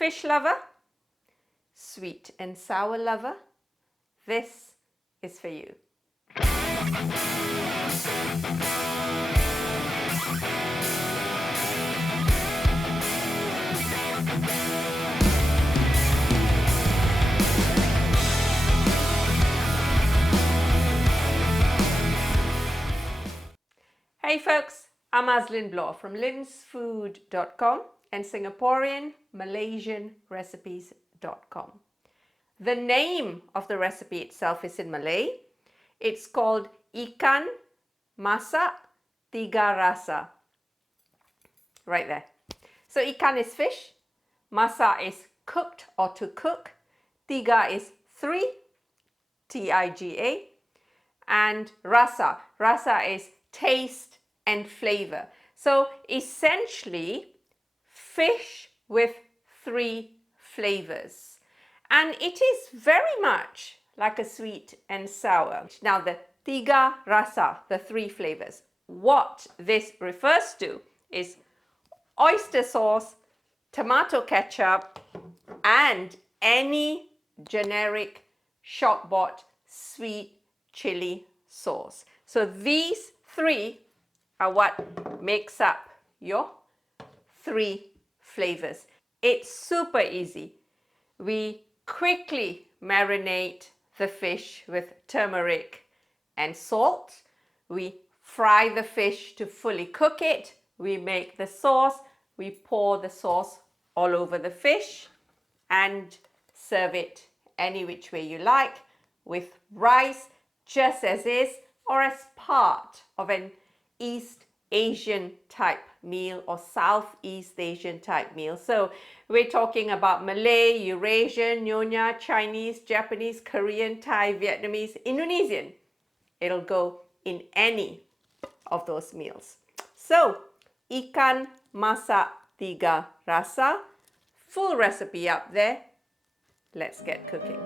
Fish lover, sweet and sour lover, this is for you. Hey folks, I'm Aslin Bloor from linsfood.com and Singaporean Malaysian recipes.com. The name of the recipe itself is in Malay. It's called Ikan Masak Tiga Rasa. Right there. So ikan is fish, masak is cooked or to cook, tiga is 3, T-I-G-A, and rasa is taste and flavor. So essentially, fish with 3 flavors. And it is very much like a sweet and sour. Now the tiga rasa, the 3 flavors, what this refers to is oyster sauce, tomato ketchup, and any generic shop-bought sweet chili sauce. So these 3 are what makes up your 3 flavors. It's super easy. We quickly marinate the fish with turmeric and salt. We fry the fish to fully cook it. We make the sauce. We pour the sauce all over the fish and serve it any which way you like, with rice, just as is, or as part of an East Asian type meal or Southeast Asian type meal. So we're talking about Malay, Eurasian, Nyonya, Chinese, Japanese, Korean, Thai, Vietnamese, Indonesian. It'll go in any of those meals. So Ikan Masak Tiga Rasa, full recipe up there. Let's get cooking.